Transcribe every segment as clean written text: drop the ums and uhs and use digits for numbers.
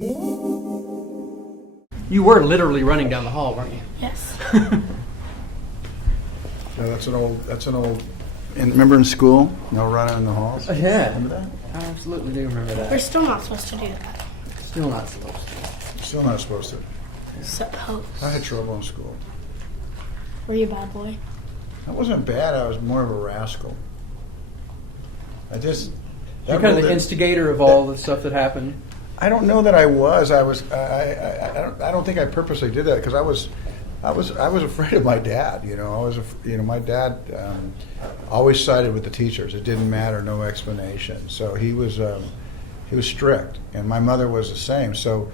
You were literally running down the hall, weren't you? Yes. Yeah, that's an old. And remember in school, running in the halls. Yeah, Remember that? I absolutely do remember We're that. still not supposed to do that. Still not supposed to. Still not supposed to. Suppose. I had trouble in school. Were you a bad boy? I wasn't bad. I was more of a rascal. You're kind of the instigator of all the stuff that happened. I don't know that I was. I don't think I purposely did that because I was afraid of my dad. My dad always sided with the teachers. It didn't matter, no explanation. So he was strict, and my mother was the same. So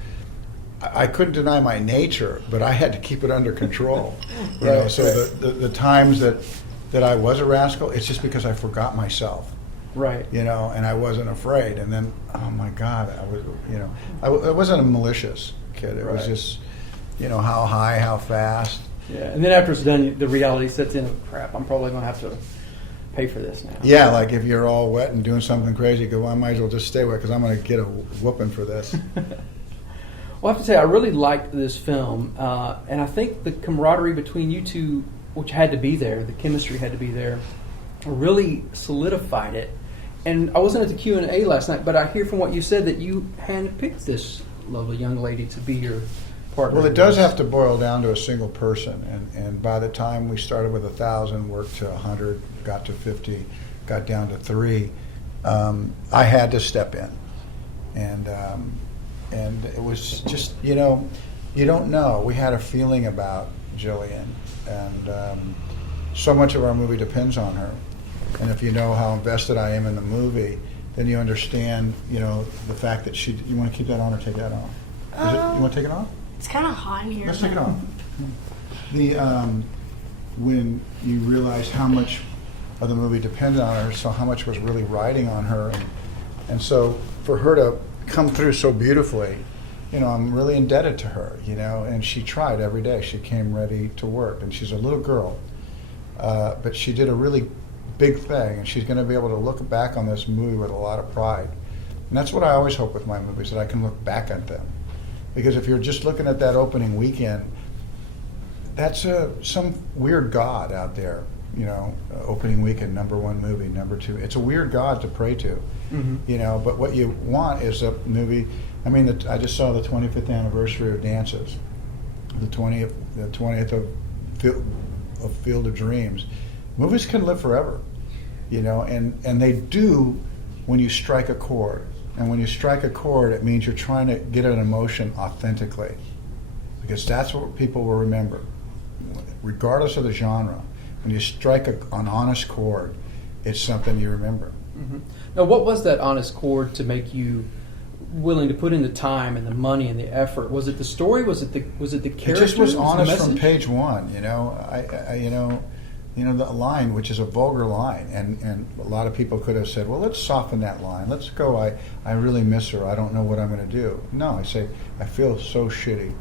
I couldn't deny my nature, but I had to keep it under control. So the times that I was a rascal, it's just because I forgot myself. Right. And I wasn't afraid. And then, oh my God, I wasn't a malicious kid. It was just, how high, how fast. Yeah, and then after it's done, the reality sets in. Crap, I'm probably going to have to pay for this now. Yeah, like if you're all wet and doing something crazy, you go, well, I might as well just stay wet because I'm going to get a whooping for this. Well, I have to say, I really liked this film, and I think the camaraderie between you two, which had to be there, the chemistry had to be there, really solidified it. And I wasn't at the Q&A last night, but I hear from what you said that you handpicked this lovely young lady to be your partner. Well, it does have to boil down to a single person, and by the time we started with 1,000, worked to 100, got to 50, got down to 3, I had to step in, and it was just you don't know. We had a feeling about Jillian, and so much of our movie depends on her. And if you know how invested I am in the movie, then you understand, the fact that she. You want to keep that on or take that off? You want to take it off? It's kind of hot in here. Let's take it off. When you realize how much of the movie depended on her, so how much was really riding on her, and so for her to come through so beautifully, I'm really indebted to her, and she tried every day. She came ready to work, and she's a little girl, but she did a really big thing, and she's going to be able to look back on this movie with a lot of pride. And that's what I always hope with my movies, that I can look back at them. Because if you're just looking at that opening weekend, that's some weird god out there, opening weekend, #1 movie, #2. It's a weird god to pray to, but what you want is a movie. I mean, I just saw the 25th anniversary of Dances, the 20th of Field of Dreams. Movies can live forever, and they do when you strike a chord. And when you strike a chord, it means you're trying to get an emotion authentically, because that's what people will remember, regardless of the genre. When you strike an honest chord, it's something you remember. Mm-hmm. Now, what was that honest chord to make you willing to put in the time and the money and the effort? Was it the story? Was it the character? It just was honest from page one. The line, which is a vulgar line, and a lot of people could have said, well, let's soften that line. Let's go, I really miss her. I don't know what I'm going to do. No, I say, I feel so shitty.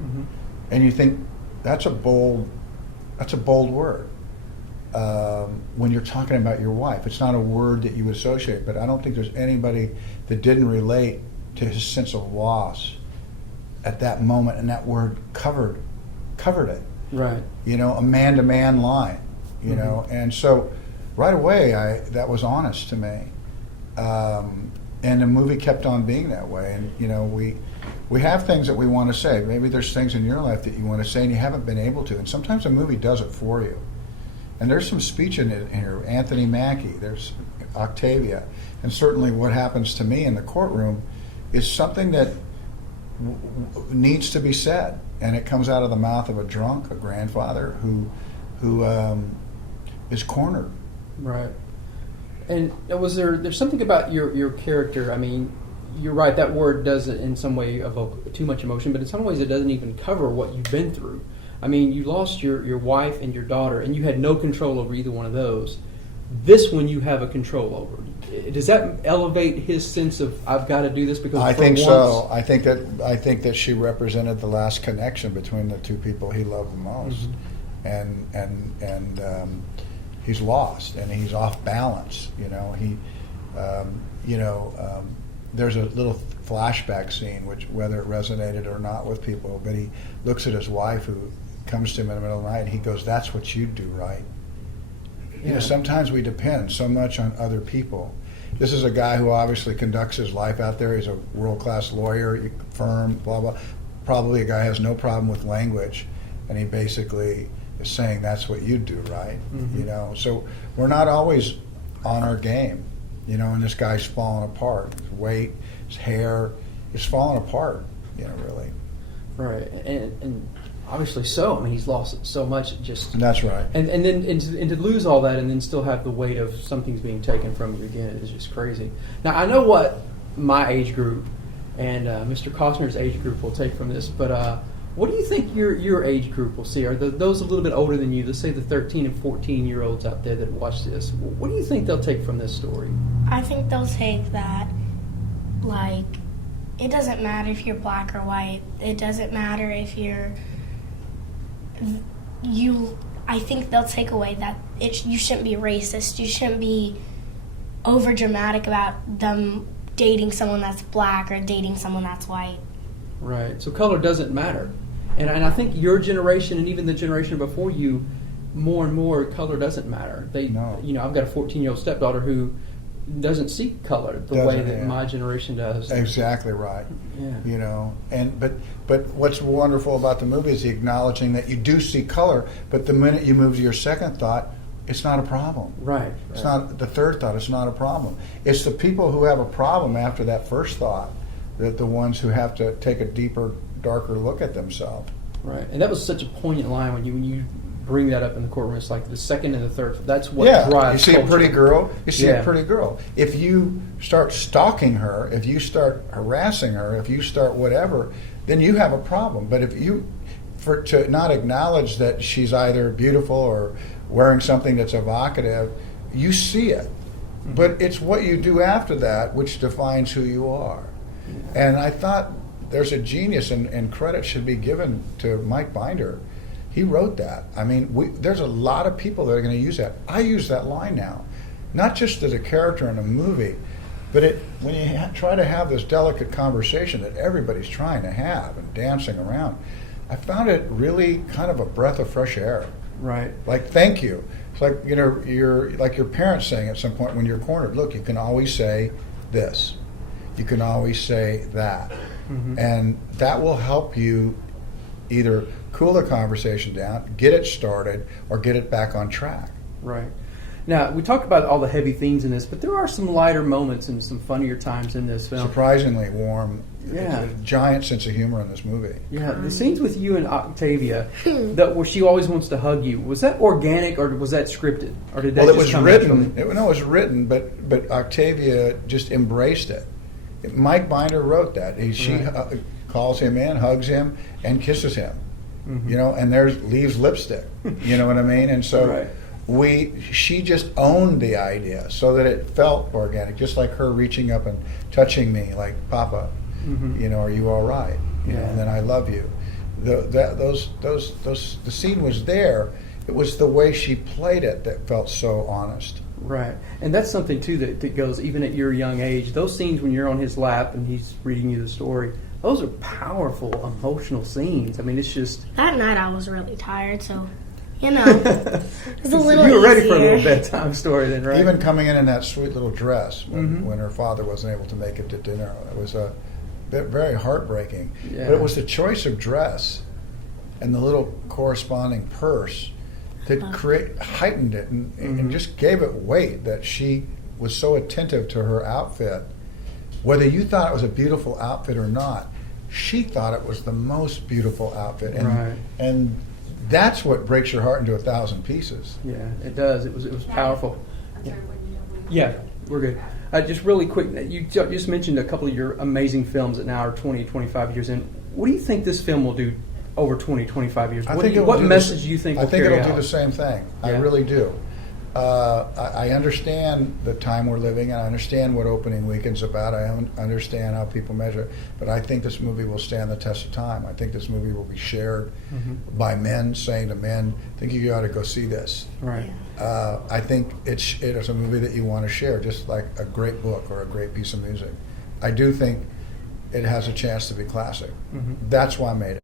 Mm-hmm. And you think, that's a bold word. When you're talking about your wife, it's not a word that you would associate, but I don't think there's anybody that didn't relate to his sense of loss at that moment, and that word covered it. Right. A man-to-man line. And so right away that was honest to me, and the movie kept on being that way. And we have things that we want to say. Maybe there's things in your life that you want to say and you haven't been able to, and sometimes a movie does it for you. And there's some speech in here. Anthony Mackie, there's Octavia, and certainly what happens to me in the courtroom is something that needs to be said, and it comes out of the mouth of a drunk, a grandfather who is cornered. Right. And was there's something about your character? I mean, you're right, that word does in some way evoke too much emotion, but in some ways it doesn't even cover what you've been through. I mean, you lost your wife and your daughter, and you had no control over either one of those. This one you have a control over. Does that elevate his sense of, I've got to do this because I think so. I think that she represented the last connection between the two people he loved the most. Mm-hmm. And he's lost, and he's off balance. There's a little flashback scene, which whether it resonated or not with people, but he looks at his wife who comes to him in the middle of the night and he goes, "That's what you do, right?" You know, sometimes we depend so much on other people. This is a guy who obviously conducts his life out there. He's a world-class lawyer, firm, blah, blah. Probably a guy who has no problem with language, and he basically is saying, "That's what you do, right?" Mm-hmm. You know, so we're not always on our game, you know, and this guy's falling apart. His weight, his hair, is falling apart, you know, really. Right, and obviously so. I mean, he's lost so much. Just That's right. and then and to lose all that and then still have the weight of something's being taken from you again is just crazy. Now I know what my age group and Mr. Costner's age group will take from this, but what do you think your age group will see? Are those a little bit older than you? Let's say the 13 and 14-year-olds out there that watch this. What do you think they'll take from this story? I think they'll take that, like, it doesn't matter if you're black or white. It doesn't matter if I think they'll take away that you shouldn't be racist. You shouldn't be over dramatic about them dating someone that's black or dating someone that's white. Right. So color doesn't matter. And I think your generation and even the generation before you, more and more, color doesn't matter. No. You know, I've got a 14-year-old stepdaughter who doesn't see color the way that my generation does. Exactly right. Yeah. You know, and but what's wonderful about the movie is the acknowledging that you do see color, but the minute you move to your second thought, it's not a problem. Right. It's not the third thought. It's not a problem. It's the people who have a problem after that first thought that the ones who have to take a deeper, darker look at themselves. Right. And that was such a poignant line when you bring that up in the courtroom. It's like the second and the third. That's what drives you see culture. a pretty girl. You see a pretty girl. If you start stalking her, if you start harassing her, if you start whatever, then you have a problem. But if you to not acknowledge that she's either beautiful or wearing something that's evocative, you see it. Mm-hmm. But it's what you do after that which defines who you are. And I thought there's a genius, and credit should be given to Mike Binder. He wrote that. I mean, there's a lot of people that are going to use that. I use that line now, not just as a character in a movie, but when you try to have this delicate conversation that everybody's trying to have and dancing around, I found it really kind of a breath of fresh air. Right. Like, thank you. It's like, you know, you're like your parents saying at some point when you're cornered, look, you can always say this. You can always say that. Mm-hmm. And that will help you either cool the conversation down, get it started, or get it back on track. Right. Now, we talk about all the heavy themes in this, but there are some lighter moments and some funnier times in this film. Surprisingly warm. Yeah. It's a giant sense of humor in this movie. Yeah, the scenes with you and Octavia, where she always wants to hug you, was that organic or was that scripted? Or did that Well, it just was come written. naturally? It was written, but Octavia just embraced it. Mike Binder wrote that. She calls him in, hugs him, and kisses him. Mm-hmm. You know, and leaves lipstick. You know what I mean? And so she just owned the idea so that it felt organic, just like her reaching up and touching me, like, Papa, you know, are you all right? You know, and then I love you. The scene was there. It was the way she played it that felt so honest. Right. And that's something, too, that goes even at your young age. Those scenes when you're on his lap and he's reading you the story, those are powerful, emotional scenes. I mean, it's just... That night I was really tired, so, you know, it was a little You were ready for a easier. little bedtime story then, right? Even coming in that sweet little dress when her father wasn't able to make it to dinner, it was a bit very heartbreaking. Yeah. But it was the choice of dress and the little corresponding purse that heightened it and just gave it weight, that she was so attentive to her outfit. Whether you thought it was a beautiful outfit or not, she thought it was the most beautiful outfit. And that's what breaks your heart into 1,000 pieces. Yeah, it does. It was powerful. Yeah, we're good. Just really quick, you just mentioned a couple of your amazing films that now are 20, 25 years in. What do you think this film will do over 20, 25 years? What message do you think will carry out? I think it'll do the same thing. Yeah. I really do. I understand the time we're living in. I understand what opening weekend's about. I understand how people measure it. But I think this movie will stand the test of time. I think this movie will be shared by men saying to men, I think you ought to go see this. Right. I think it is a movie that you want to share, just like a great book or a great piece of music. I do think it has a chance to be classic. Mhm. That's why I made it.